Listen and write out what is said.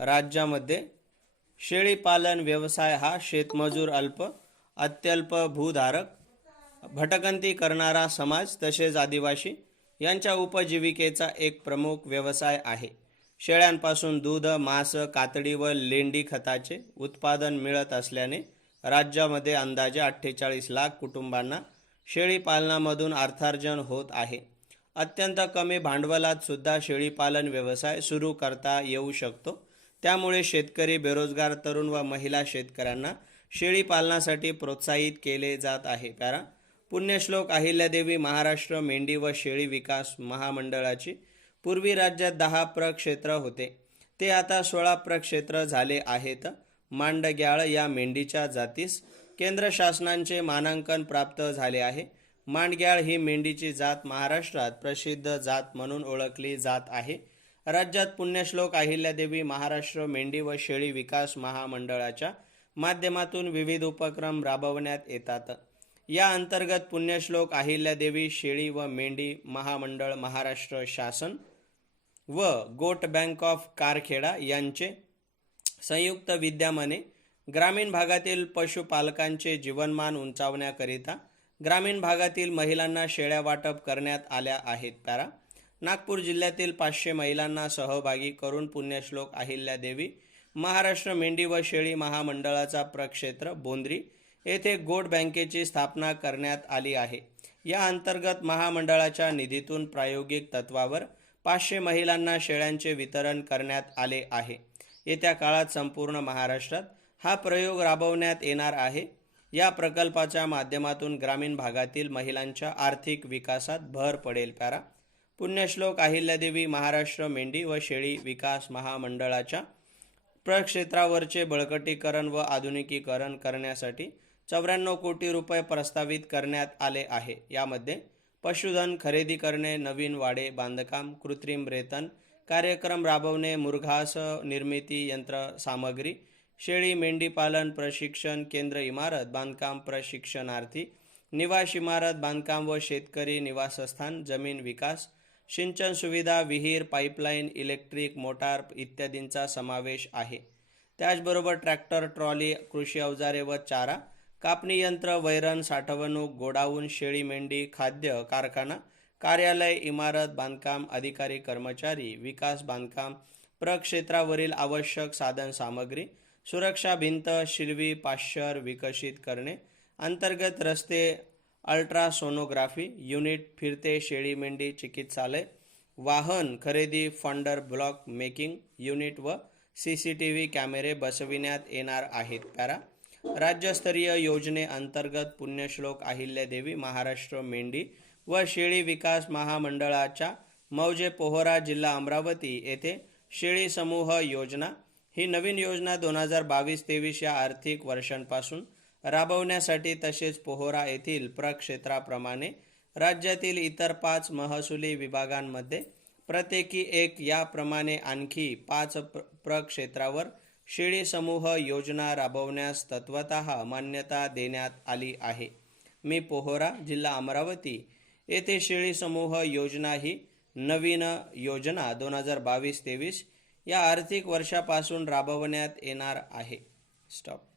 राज्यामध्ये शेळीपालन व्यवसाय हा शेतमजूर अल्प अत्यल्प भूधारक भटकंती करणारा समाज तसेच आदिवासी यांच्या उपजीविकेचा एक प्रमुख व्यवसाय आहे. शेळ्यांपासून दूध मांस कातडी व लेंडी खताचे उत्पादन मिळत असल्याने राज्यामध्ये अंदाजे अठ्ठेचाळीस लाख कुटुंबांना शेळीपालनामधून अर्थार्जन होत आहे. अत्यंत कमी भांडवलात सुद्धा शेळीपालन व्यवसाय सुरू करता येऊ शकतो. त्यामुळे शेतकरी बेरोजगार तरुण व महिला शेतकऱ्यांना शेळी पालनासाठी प्रोत्साहित केले जात आहे. कारण पुण्यश्लोक अहिल्यादेवी महाराष्ट्र मेंढी व शेळी विकास महामंडळाची पूर्वी राज्यात दहा प्रक्षेत्र होते. ते आता सोळा प्रक्षेत्र झाले आहेत. मांडग्याळ या मेंढीच्या जातीस केंद्र शासनाचे मानांकन प्राप्त झाले आहे. मांडग्याळ ही मेंढीची जात महाराष्ट्रात प्रसिद्ध जात म्हणून ओळखली जात आहे. राज्यात पुण्यश्लोक अहिल्यादेवी महाराष्ट्र मेंढी व शेळी विकास महामंडळाच्या माध्यमातून विविध उपक्रम राबवण्यात येतात. या अंतर्गत पुण्यश्लोक अहिल्यादेवी शेळी व मेंढी महामंडळ महाराष्ट्र शासन व गोट बँक ऑफ कारखेडा यांचे संयुक्त विद्यमाने ग्रामीण भागातील पशुपालकांचे जीवनमान उंचावण्याकरिता ग्रामीण भागातील महिलांना शेळ्या वाटप करण्यात आल्या आहेत. पॅरा नागपूर जिल्ह्यातील पाचशे महिलांना सहभागी करून पुण्यश्लोक अहिल्यादेवी महाराष्ट्र मेंढी व शेळी महामंडळाचा प्रक्षेत्र बोंद्री येथे गोट बँकेची स्थापना करण्यात आली आहे. या अंतर्गत महामंडळाच्या निधीतून प्रायोगिक तत्वावर पाचशे महिलांना शेळ्यांचे वितरण करण्यात आले आहे. येत्या काळात संपूर्ण महाराष्ट्रात हा प्रयोग राबवण्यात येणार आहे. या प्रकल्पाच्या माध्यमातून ग्रामीण भागातील महिलांच्या आर्थिक विकासात भर पडेल पॅरा पुण्यश्लोक अहिल्यादेवी महाराष्ट्र मेंढी व शेळी विकास महामंडळाच्या प्रक्षेत्रावरचे बळकटीकरण व आधुनिकीकरण करण्यासाठी चौऱ्याण्णव कोटी रुपये प्रस्तावित करण्यात आले आहे. यामध्ये पशुधन खरेदी करणे नवीन वाडे बांधकाम कृत्रिम रेतन कार्यक्रम राबवणे मुरघास निर्मिती यंत्र सामग्री शेळी मेंढीपालन प्रशिक्षण केंद्र इमारत बांधकाम प्रशिक्षणार्थी निवास इमारत बांधकाम व शेतकरी निवासस्थान जमीन विकास सिंचन सुविधा विहीर पाईपलाईन इलेक्ट्रिक मोटार इत्यादींचा समावेश आहे. त्याचबरोबर ट्रॅक्टर ट्रॉली कृषी अवजारे व चारा कापणी यंत्र वैरण साठवणूक गोडाऊन शेळी मेंढी खाद्य कारखाना कार्यालय इमारत बांधकाम अधिकारी कर्मचारी विकास बांधकाम प्रक्षेत्रावरील आवश्यक साधन सामग्री सुरक्षा भिंत शिल्वी पाश्चर विकसित करणे अंतर्गत रस्ते अल्ट्रासोनोग्राफी युनिट फिरते शेळी मेंढी चिकित्सालय वाहन खरेदी फंडर ब्लॉक मेकिंग युनिट व सी सी टी व्ही कॅमेरे बसविण्यात येणार आहेत. पॅरा राज्यस्तरीय योजनेअंतर्गत पुण्यश्लोक अहिल्यादेवी महाराष्ट्र मेंढी व शेळी विकास महामंडळाच्या मौजे पोहरा जिल्हा अमरावती येथे शेळी समूह योजना. ही नवीन योजना दोन हजार बावीस तेवीस या आर्थिक वर्षांपासून राबवण्यासाठी तसेच पोहरा येथील प्रक्षेत्राप्रमाणे राज्यातील इतर पाच महसुली विभागांमध्ये प्रत्येकी एक याप्रमाणे आणखी पाच प्र प्रक्षेत्रावर शेळी समूह योजना राबवण्यास तत्वत मान्यता देण्यात आली आहे. मी पोहरा जिल्हा अमरावती येथे शेळी समूह योजना ही नवीन योजना दोन हजार बावीस तेवीस या आर्थिक वर्षापासून राबवण्यात येणार आहे. स्टॉप.